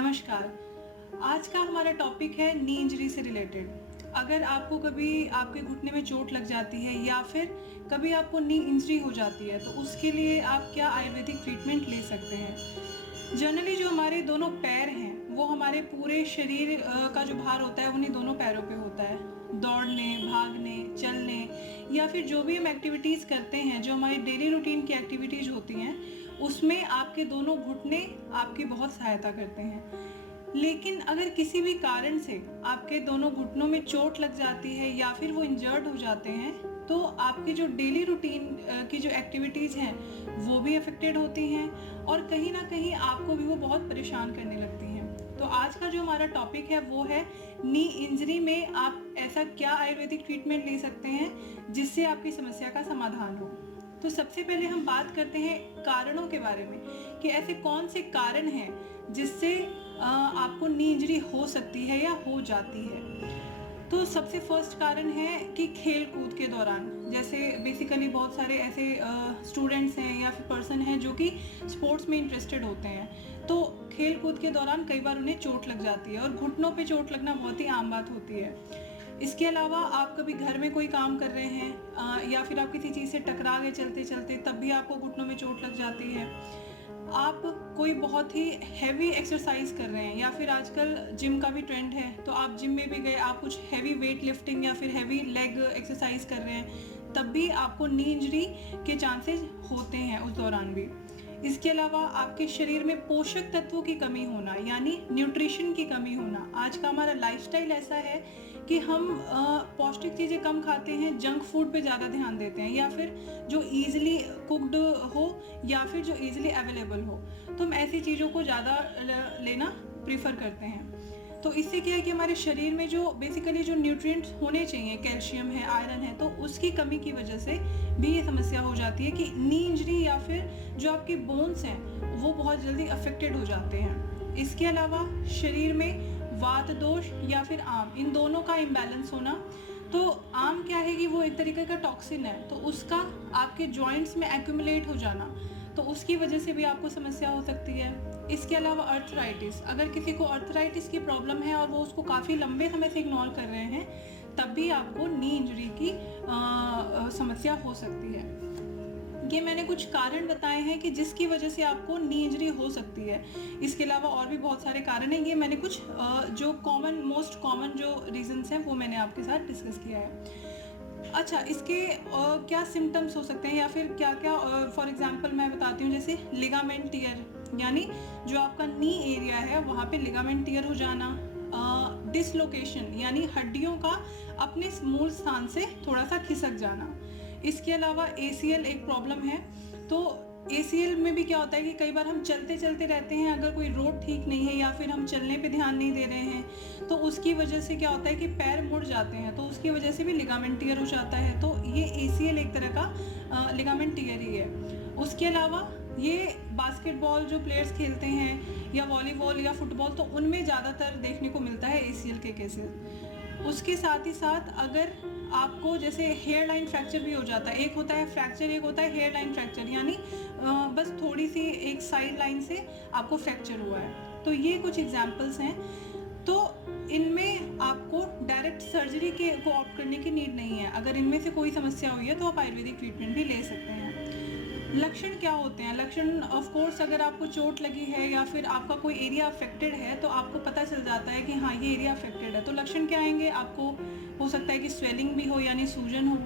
नमस्कार। आज का हमारा टॉपिक है नी इंजरी से रिलेटेड। अगर आपको कभी आपके घुटने में चोट लग जाती है या फिर कभी आपको नी इंजरी हो जाती है तो उसके लिए आप क्या आयुर्वेदिक ट्रीटमेंट ले सकते हैं। जनरली जो हमारे दोनों पैर हैं वो हमारे पूरे शरीर का जो भार होता है उन्हीं दोनों पैरों पे होता है। दौड़ने, भागने, चलने या फिर जो भी हम एक्टिविटीज़ करते हैं, जो हमारी डेली रूटीन की एक्टिविटीज़ होती हैं, उसमें आपके दोनों घुटने आपकी बहुत सहायता करते हैं। लेकिन अगर किसी भी कारण से आपके दोनों घुटनों में चोट लग जाती है या फिर वो इंजर्ड हो जाते हैं तो आपकी जो डेली रूटीन की जो एक्टिविटीज़ हैं वो भी अफेक्टेड होती हैं और कहीं ना कहीं आपको भी वो बहुत परेशान करने लगती हैं। तो आज का जो हमारा टॉपिक है वो है नी इंजरी में आप ऐसा क्या आयुर्वेदिक ट्रीटमेंट ले सकते हैं जिससे आपकी समस्या का समाधान हो। तो सबसे पहले हम बात करते हैं कारणों के बारे में कि ऐसे कौन से कारण हैं जिससे आपको नी इंजरी हो सकती है या हो जाती है। तो सबसे फर्स्ट कारण है कि खेल कूद के दौरान, जैसे बेसिकली बहुत सारे ऐसे स्टूडेंट्स हैं या फिर पर्सन हैं जो कि स्पोर्ट्स में इंटरेस्टेड होते हैं, तो खेल कूद के दौरान कई बार उन्हें चोट लग जाती है और घुटनों पे चोट लगना बहुत ही आम बात होती है। इसके अलावा आप कभी घर में कोई काम कर रहे हैं या फिर आप किसी चीज़ से टकरा गए चलते चलते, तब भी आपको घुटनों में चोट लग जाती है। आप कोई बहुत ही हैवी एक्सरसाइज कर रहे हैं या फिर आजकल जिम का भी ट्रेंड है, तो आप जिम में भी गए, आप कुछ हैवी वेट लिफ्टिंग या फिर हैवी लेग एक्सरसाइज कर रहे हैं, तब भी आपको नी इंजरी के चांसेस होते हैं उस दौरान भी। इसके अलावा आपके शरीर में पोषक तत्वों की कमी होना यानी न्यूट्रिशन की कमी होना। आज का हमारा लाइफस्टाइल ऐसा है कि हम पौष्टिक चीज़ें कम खाते हैं, जंक फूड पे ज़्यादा ध्यान देते हैं या फिर जो ईजिली कुक्ड हो या फिर जो ईजिली अवेलेबल हो, तो हम ऐसी चीज़ों को ज़्यादा लेना प्रीफर करते हैं। तो इससे क्या है कि हमारे शरीर में जो बेसिकली जो न्यूट्रिएंट्स होने चाहिए, कैल्शियम है, आयरन है, तो उसकी कमी की वजह से भी ये समस्या हो जाती है कि नी इंजरी या फिर जो आपके बोन्स हैं वो बहुत जल्दी अफेक्टेड हो जाते हैं। इसके अलावा शरीर में वात दोष या फिर आम, इन दोनों का इम्बैलेंस होना। तो आम क्या है कि वो एक तरीके का टॉक्सिन है, तो उसका आपके जॉइंट्स में एक्यूमुलेट हो जाना, तो उसकी वजह से भी आपको समस्या हो सकती है। इसके अलावा अर्थराइटिस, अगर किसी को अर्थराइटिस की प्रॉब्लम है और वो उसको काफ़ी लंबे समय से इग्नोर कर रहे हैं, तब भी आपको नी इंजरी की समस्या हो सकती है। ये मैंने कुछ कारण बताए हैं कि जिसकी वजह से आपको नी इंजरी हो सकती है। इसके अलावा और भी बहुत सारे कारण हैं, ये मैंने कुछ जो मोस्ट कॉमन जो रीजंस हैं वो मैंने आपके साथ डिस्कस किया है। अच्छा, इसके क्या सिम्टम्स हो सकते हैं या फिर क्या क्या, फॉर एग्जांपल मैं बताती हूँ, जैसे लिगामेंट टियर यानी जो आपका नी एरिया है वहाँ पे लिगामेंट टियर हो जाना, डिसलोकेशन यानी हड्डियों का अपने मूल स्थान से थोड़ा सा खिसक जाना। इसके अलावा ACL एक प्रॉब्लम है। तो ACL में भी क्या होता है कि कई बार हम चलते चलते रहते हैं, अगर कोई रोड ठीक नहीं है या फिर हम चलने पे ध्यान नहीं दे रहे हैं, तो उसकी वजह से क्या होता है कि पैर मुड़ जाते हैं, तो उसकी वजह से भी लिगामेंट टियर हो जाता है। तो ये ACL एक तरह का लिगामेंट टियर ही है। उसके अलावा ये बास्केटबॉल जो प्लेयर्स खेलते हैं या वॉलीबॉल या फुटबॉल, तो उनमें ज़्यादातर देखने को मिलता है ACL के केसेस। उसके साथ ही साथ अगर आपको जैसे हेयर लाइन फ्रैक्चर भी हो जाता है, एक होता है फ्रैक्चर, एक होता है हेयर लाइन फ्रैक्चर, यानी बस थोड़ी सी एक साइड लाइन से आपको फ्रैक्चर हुआ है। तो ये कुछ एग्जांपल्स हैं। तो इनमें आपको डायरेक्ट सर्जरी को ऑप्ट करने की नीड नहीं है। अगर इनमें से कोई समस्या हुई है तो आप आयुर्वेदिक ट्रीटमेंट भी ले सकते हैं। लक्षण क्या होते हैं? लक्षण ऑफ कोर्स, अगर आपको चोट लगी है या फिर आपका कोई एरिया अफेक्टेड है तो आपको पता चल जाता है कि हाँ ये एरिया अफेक्टेड है। तो लक्षण क्या आएंगे? आपको हो सकता है कि स्वेलिंग भी हो यानी सूजन हो,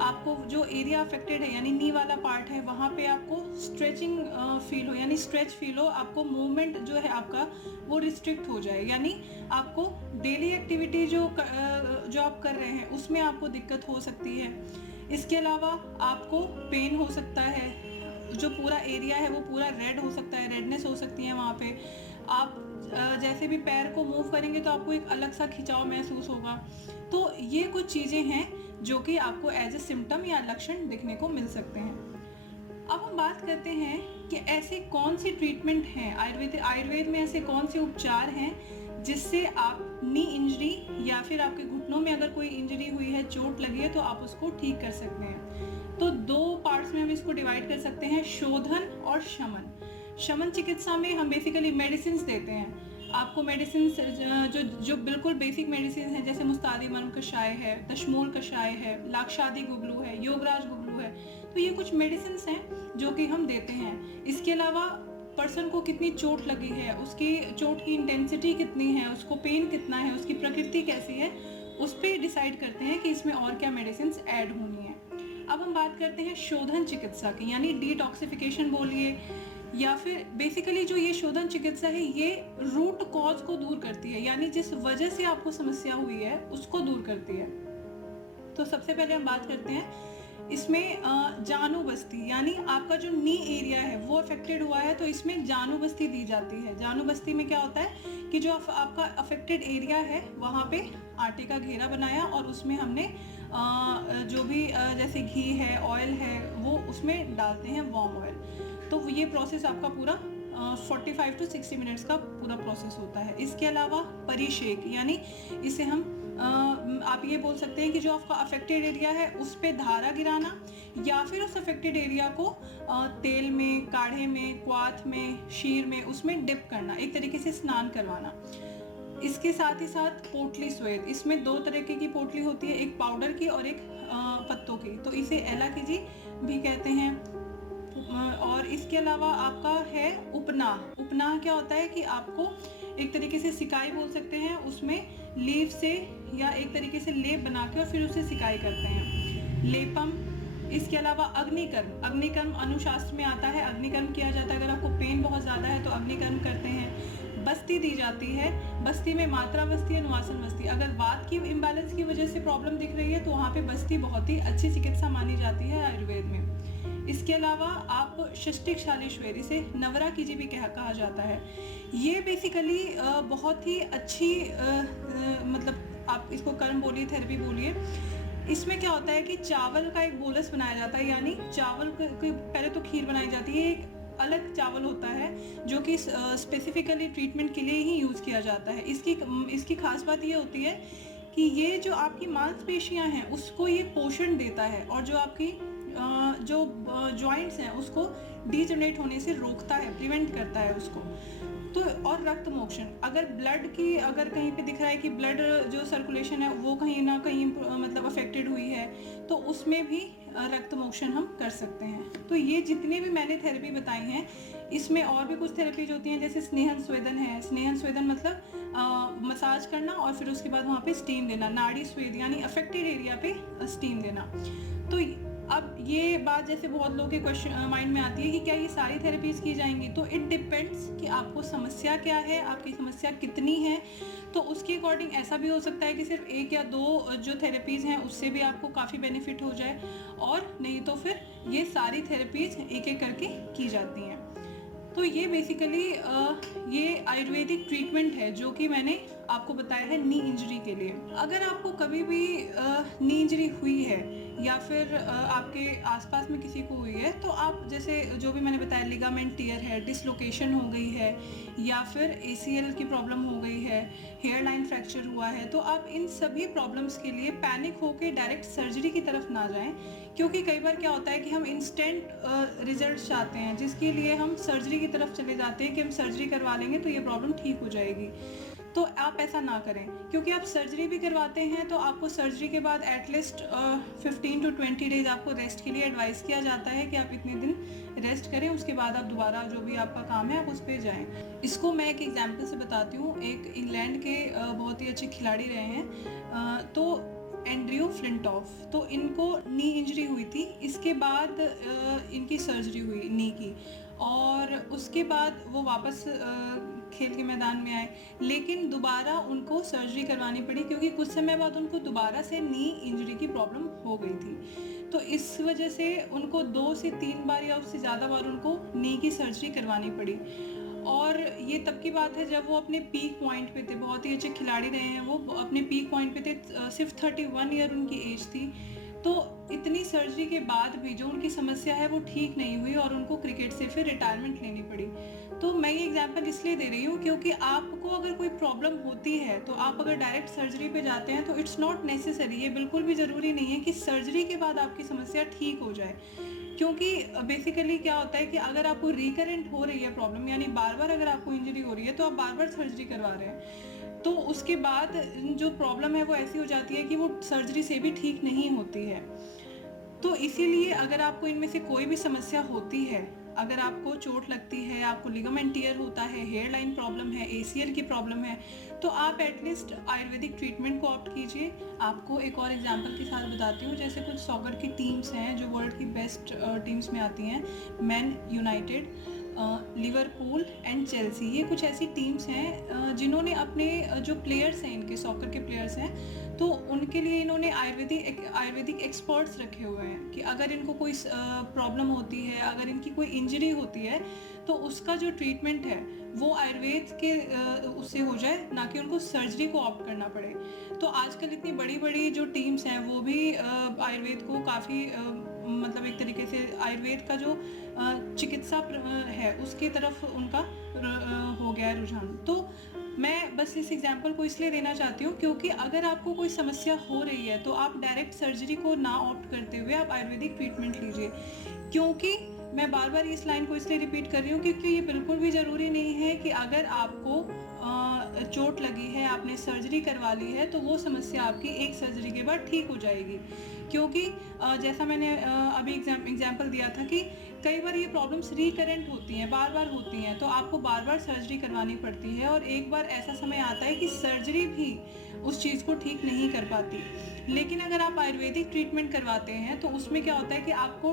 आपको जो एरिया अफेक्टेड है यानी नी वाला पार्ट है वहाँ पे आपको स्ट्रेचिंग फील हो यानी स्ट्रेच फील हो, आपको मूवमेंट जो है आपका वो रिस्ट्रिक्ट हो जाए, यानी आपको डेली एक्टिविटी जो आप कर रहे हैं उसमें आपको दिक्कत हो सकती है। इसके अलावा आपको पेन हो सकता है, जो पूरा एरिया है वो पूरा रेड हो सकता है, रेडनेस हो सकती है वहाँ पे। आप जैसे भी पैर को मूव करेंगे तो आपको एक अलग सा खिंचाव महसूस होगा। तो ये कुछ चीज़ें हैं जो कि आपको एज ए सिम्टम या लक्षण दिखने को मिल सकते हैं। अब हम बात करते हैं कि ऐसे कौन सी ट्रीटमेंट हैं आयुर्वेद में, ऐसे कौन से उपचार हैं जिससे आप नी इंजरी या फिर आपके घुटनों में अगर कोई इंजरी हुई है, चोट लगी है, तो आप उसको ठीक कर सकते हैं। तो दो पार्ट्स में हम इसको डिवाइड कर सकते हैं, शोधन और शमन। शमन चिकित्सा में हम बेसिकली मेडिसिन देते हैं, आपको मेडिसिन जो जो बिल्कुल बेसिक मेडिसिन हैं, जैसे मुस्तादी मर्म कषाय है, दशमूल कषाय है, लाक्षादी गुगलू है, योगराज गुगलू है, तो ये कुछ मेडिसिन हैं जो कि हम देते हैं। इसके अलावा पर्सन को कितनी चोट लगी है, उसकी चोट की इंटेंसिटी कितनी है, उसको पेन कितना है, उसकी प्रकृति कैसी है, उस पर डिसाइड करते हैं कि इसमें और क्या मेडिसिन ऐड होनी है। अब हम बात करते हैं शोधन चिकित्सा की, यानी डिटॉक्सिफिकेशन बोलिए, या फिर बेसिकली जो ये शोधन चिकित्सा है ये रूट कॉज को दूर करती है, यानी जिस वजह से आपको समस्या हुई है उसको दूर करती है। तो सबसे पहले हम बात करते हैं इसमें जानू बस्ती, यानी आपका जो नी एरिया है वो अफेक्टेड हुआ है, तो इसमें जानू बस्ती दी जाती है। जानू बस्ती में क्या होता है कि जो आपका अफेक्टेड एरिया है वहाँ पे आटे का घेरा बनाया और उसमें हमने जो भी जैसे घी है, ऑयल है, वो उसमें डालते हैं, वार्म ऑयल। तो ये प्रोसेस आपका पूरा 45 to 60 मिनट्स का पूरा प्रोसेस होता है। इसके अलावा परिशेक, यानी इसे हम आप ये बोल सकते हैं कि जो आपका अफेक्टेड एरिया है उस पे धारा गिराना, या फिर उस अफेक्टेड एरिया को तेल में, काढ़े में, क्वाथ में, शीर में, उसमें डिप करना, एक तरीके से स्नान करवाना। इसके साथ ही साथ पोटली स्वेद, इसमें दो तरीके की पोटली होती है, एक पाउडर की और एक पत्तों की, तो इसे एलाकीजी भी कहते हैं। और इसके अलावा आपका है उपनाह। उपनाह क्या होता है कि आपको एक तरीके से सिकाई बोल सकते हैं, उसमें लीव से या एक तरीके से लेप बना के और फिर उसे सिकाई करते हैं, लेपम। इसके अलावा अग्निकर्म, अग्निकर्म अनुशास्त्र में आता है, अग्निकर्म किया जाता है। अगर आपको पेन बहुत ज़्यादा है तो अग्निकर्म करते हैं। बस्ती दी जाती है, बस्ती में मात्रा बस्ती, अनुवासन बस्ती। अगर वात की इम्बैलेंस की वजह से प्रॉब्लम दिख रही है तो वहाँ पे बस्ती बहुत ही अच्छी चिकित्सा मानी जाती है आयुर्वेद में। इसके अलावा आप शिष्टिक शालीश्वेर, इसे नवरा कीजी भी कहा जाता है। ये बेसिकली बहुत ही अच्छी मतलब आप इसको कर्म बोलिए, थेरेपी बोलिए। इसमें क्या होता है कि चावल का एक बोलस बनाया जाता है, यानी चावल की पहले तो खीर बनाई जाती है, एक अलग चावल होता है जो कि स्पेसिफिकली ट्रीटमेंट के लिए ही यूज़ किया जाता है। इसकी खास बात ये होती है कि ये जो आपकी मांसपेशियां हैं उसको ये पोषण देता है, और जो आपकी जो जॉइंट्स हैं उसको डीजनरेट होने से रोकता है, प्रिवेंट करता है उसको। तो और रक्त मोक्षण, अगर ब्लड की अगर कहीं पे दिख रहा है कि ब्लड जो सर्कुलेशन है वो कहीं ना कहीं मतलब अफेक्टेड हुई है तो उसमें भी रक्त मोक्षण हम कर सकते हैं। तो ये जितने भी मैंने थेरेपी बताई हैं, इसमें और भी कुछ थेरेपीज होती हैं, जैसे स्नेहन स्वेदन है। स्नेहन स्वेदन मतलब मसाज करना और फिर उसके बाद वहाँ पे स्टीम देना, नाड़ी स्वेद यानी अफेक्टेड एरिया पे स्टीम देना। तो अब ये बात जैसे बहुत लोगों के क्वेश्चन माइंड में आती है कि क्या ये सारी थेरेपीज़ की जाएंगी, तो इट डिपेंड्स कि आपको समस्या क्या है, आपकी समस्या कितनी है। तो उसके अकॉर्डिंग ऐसा भी हो सकता है कि सिर्फ एक या दो जो थेरेपीज़ हैं उससे भी आपको काफ़ी बेनिफिट हो जाए, और नहीं तो फिर ये सारी थेरेपीज़ एक एक करके की जाती हैं। तो ये बेसिकली ये आयुर्वेदिक ट्रीटमेंट है जो कि मैंने आपको बताया है नी इंजरी के लिए। अगर आपको कभी भी नी इंजरी हुई है या फिर आपके आसपास में किसी को हुई है, तो आप जैसे जो भी मैंने बताया, लिगामेंट टियर है, डिसलोकेशन हो गई है, या फिर ACL की प्रॉब्लम हो गई है, हेयर लाइन फ्रैक्चर हुआ है, तो आप इन सभी प्रॉब्लम्स के लिए पैनिक होकर डायरेक्ट सर्जरी की तरफ ना जाएं, क्योंकि कई बार क्या होता है कि हम इंस्टेंट रिजल्ट चाहते हैं, जिसके लिए हम सर्जरी की तरफ चले जाते हैं कि हम सर्जरी करवा लेंगे तो ये प्रॉब्लम ठीक हो जाएगी। तो आप ऐसा ना करें, क्योंकि आप सर्जरी भी करवाते हैं तो आपको सर्जरी के बाद एटलीस्ट 15 to 20 डेज आपको रेस्ट के लिए एडवाइस किया जाता है कि आप इतने दिन रेस्ट करें, उसके बाद आप दोबारा जो भी आपका काम है आप उस पर जाएं। इसको मैं एक एग्जांपल से बताती हूँ। एक इंग्लैंड के बहुत ही अच्छे खिलाड़ी रहे हैं, तो एंड्रयू फ्लिंटॉफ, तो इनको नी इंजरी हुई थी। इसके बाद इनकी सर्जरी हुई नी की, और उसके बाद वो वापस खेल के मैदान में आए, लेकिन दोबारा उनको सर्जरी करवानी पड़ी क्योंकि कुछ समय बाद उनको दोबारा से नी इंजरी की प्रॉब्लम हो गई थी। तो इस वजह से उनको 2 से 3 बार या उससे ज़्यादा बार उनको नी की सर्जरी करवानी पड़ी। और ये तब की बात है जब वो अपने पीक पॉइंट पे थे, बहुत ही अच्छे खिलाड़ी रहे हैं वो, अपने पीक पॉइंट पे थे, सिर्फ 31 ईयर उनकी एज थी। तो इतनी सर्जरी के बाद भी जो उनकी समस्या है वो ठीक नहीं हुई और उनको क्रिकेट से फिर रिटायरमेंट लेनी पड़ी। तो मैं ये एग्जांपल इसलिए दे रही हूँ क्योंकि आपको अगर कोई प्रॉब्लम होती है तो आप अगर डायरेक्ट सर्जरी पे जाते हैं तो इट्स नॉट नेसेसरी, ये बिल्कुल भी ज़रूरी नहीं है कि सर्जरी के बाद आपकी समस्या ठीक हो जाए। क्योंकि बेसिकली क्या होता है कि अगर आपको रिकरेंट हो रही है प्रॉब्लम, यानी बार-बार अगर आपको इंजरी हो रही है, तो आप बार-बार सर्जरी करवा रहे हैं। तो उसके बाद जो प्रॉब्लम है वो ऐसी हो जाती है कि वो सर्जरी से भी ठीक नहीं होती है। तो इसीलिए अगर आपको इनमें से कोई भी समस्या होती है, अगर आपको चोट लगती है, आपको लिगामेंट टियर होता है, हेयर लाइन प्रॉब्लम है, एसीएल की प्रॉब्लम है, तो आप एटलीस्ट आयुर्वेदिक ट्रीटमेंट को ऑप्ट कीजिए। आपको एक और एग्जांपल के साथ बताती हूँ, जैसे कुछ सॉकर की टीम्स हैं जो वर्ल्ड की बेस्ट टीम्स में आती हैं, man United, Liverpool and Chelsea. ये कुछ ऐसी टीम्स हैं जिन्होंने अपने जो प्लेयर्स हैं, इनके सॉकर के प्लेयर्स हैं, तो उनके लिए इन्होंने आयुर्वेदिक एक्सपर्ट्स रखे हुए हैं कि अगर इनको कोई प्रॉब्लम होती है, अगर इनकी कोई इंजरी होती है, तो उसका जो ट्रीटमेंट है वो आयुर्वेद के उससे हो जाए, ना कि उनको सर्जरी को ऑप्ट करना पड़े। तो आजकल इतनी बड़ी बड़ी जो टीम्स हैं वो भी आयुर्वेद को काफ़ी मतलब एक तरीके से आयुर्वेद का जो चिकित्सा है उसकी तरफ उनका हो गया है रुझान। तो मैं बस इस एग्जांपल को इसलिए देना चाहती हूँ क्योंकि अगर आपको कोई समस्या हो रही है तो आप डायरेक्ट सर्जरी को ना ऑप्ट करते हुए आप आयुर्वेदिक ट्रीटमेंट लीजिए। क्योंकि मैं बार बार इस लाइन को इसलिए रिपीट कर रही हूँ क्योंकि ये बिल्कुल भी ज़रूरी नहीं है कि अगर आपको चोट लगी है, आपने सर्जरी करवा ली है, तो वो समस्या आपकी एक सर्जरी के बाद ठीक हो जाएगी। क्योंकि जैसा मैंने अभी एग्जाम्पल दिया था कि कई बार ये प्रॉब्लम्स रिकरेंट होती हैं, बार बार होती हैं, तो आपको बार बार सर्जरी करवानी पड़ती है और एक बार ऐसा समय आता है कि सर्जरी भी उस चीज़ को ठीक नहीं कर पाती। लेकिन अगर आप आयुर्वेदिक ट्रीटमेंट करवाते हैं तो उसमें क्या होता है कि आपको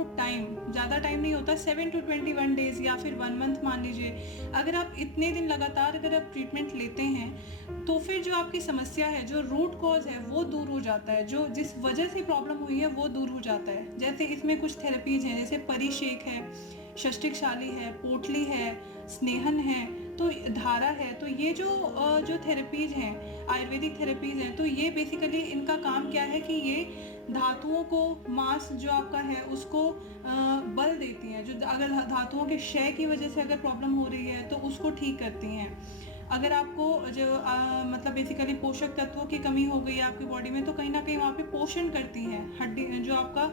ज़्यादा टाइम नहीं होता, 7 to 21 डेज़ या फिर 1 मंथ मान लीजिए। अगर आप इतने दिन लगातार अगर आप ट्रीटमेंट लेते हैं तो फिर जो आपकी समस्या है, जो रूट कॉज है वो दूर हो जाता है, जो जिस वजह से प्रॉब्लम हुई है वो दूर हो जाता है। जैसे इसमें कुछ थेरेपीज हैं, जैसे परिशेक है, षष्टिकशाली है, पोटली है, स्नेहन है, तो धारा है। तो ये जो थेरेपीज हैं, आयुर्वेदिक थेरेपीज हैं, तो ये बेसिकली इनका काम क्या है कि ये धातुओं को, मांस जो आपका है उसको बल देती हैं। जो अगर धातुओं के क्षय की वजह से अगर प्रॉब्लम हो रही है तो उसको ठीक करती हैं। अगर आपको जो मतलब बेसिकली पोषक तत्वों की कमी हो गई है आपकी बॉडी में, तो कहीं ना कहीं वहाँ पे पोषण करती हैं। हड्डी जो आपका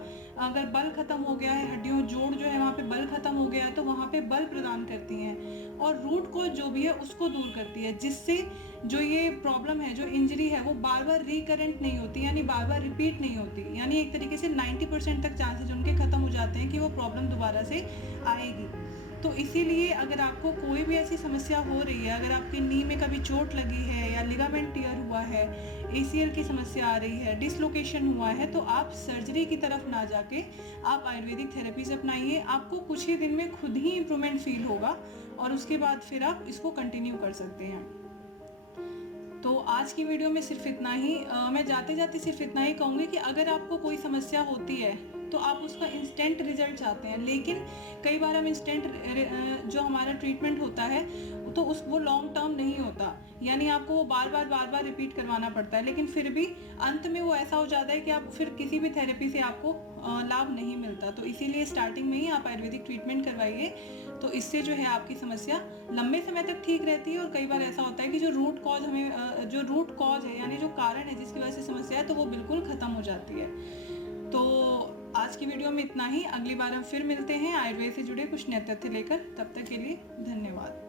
अगर बल खत्म हो गया है, हड्डियों जोड़ जो है वहाँ पे बल खत्म हो गया है, तो वहाँ पे बल प्रदान करती हैं और रूट कॉज जो भी है उसको दूर करती है, जिससे जो ये प्रॉब्लम है, जो इंजरी है, वो बार बार रिकरेंट नहीं होती, यानी बार बार रिपीट नहीं होती। यानी एक तरीके से 90% तक चांसेस उनके खत्म हो जाते हैं कि वो प्रॉब्लम दोबारा से आएगी। तो इसीलिए अगर आपको कोई भी ऐसी समस्या हो रही है, अगर आपकी नी में कभी चोट लगी है या लिगामेंट टियर हुआ है, एसीएल की समस्या आ रही है, डिसलोकेशन हुआ है, तो आप सर्जरी की तरफ ना जाके आप आयुर्वेदिक थेरेपीज अपनाइए। आपको कुछ ही दिन में खुद ही इम्प्रूवमेंट फील होगा और उसके बाद फिर आप इसको कंटिन्यू कर सकते हैं। तो आज की वीडियो में सिर्फ इतना ही। मैं जाते जाते सिर्फ इतना ही कहूँगी कि अगर आपको कोई समस्या होती है तो आप उसका इंस्टेंट रिजल्ट चाहते हैं, लेकिन कई बार हम इंस्टेंट जो हमारा ट्रीटमेंट होता है तो वो लॉन्ग टर्म नहीं होता, यानी आपको वो बार बार रिपीट करवाना पड़ता है। लेकिन फिर भी अंत में वो ऐसा हो जाता है कि आप फिर किसी भी थेरेपी से आपको लाभ नहीं मिलता। तो इसीलिए स्टार्टिंग में ही आप आयुर्वेदिक ट्रीटमेंट करवाइए, तो इससे जो है आपकी समस्या लंबे समय तक ठीक रहती है। और कई बार ऐसा होता है कि जो रूट कॉज है, यानी जो कारण है जिसकी वजह से समस्या है, तो वो बिल्कुल ख़त्म हो जाती है। तो आज की वीडियो में इतना ही। अगली बार हम फिर मिलते हैं आयुर्वेद से जुड़े कुछ नए तथ्य लेकर। तब तक के लिए धन्यवाद।